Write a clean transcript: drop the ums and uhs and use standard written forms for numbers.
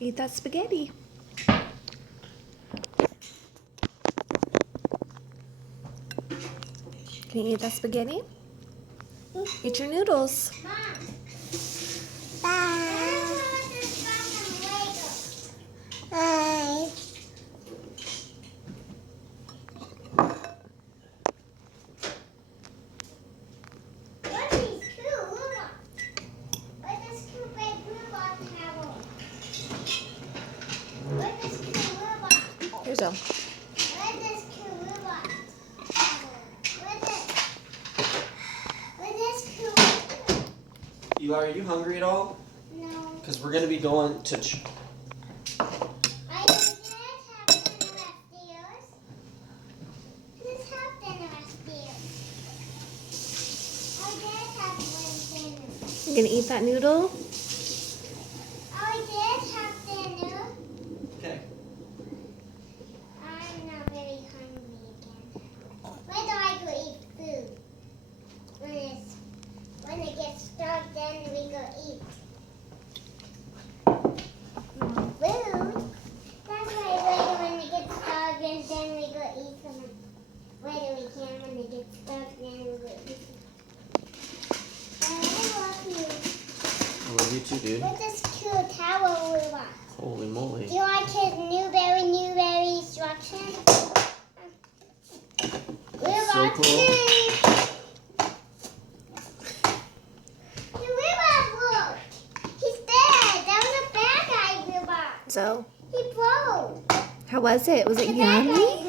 Eat that spaghetti. Can you eat that spaghetti? Eat your noodles. Here's all. Eli, are you hungry at all? No. Because we're going to be going to... I did have dinner upstairs. Let's have dinner upstairs. I did have one dinner. You gonna eat that noodle? I did have dinner. Okay. I'm not very hungry again. When do I go eat food? When it gets dark, then we go eat. Food? That's why later when it gets dark, and then we go eat some. Later we can when it gets dark, then we go eat some. I love you. I love you too, dude. Look at this cute towel we want. Holy moly. Do you like his newberry instruction? We're So about cool. to. The robot broke. He's dead. That was a bad guy robot. So, He broke. how was it? Was it The bad yummy? guy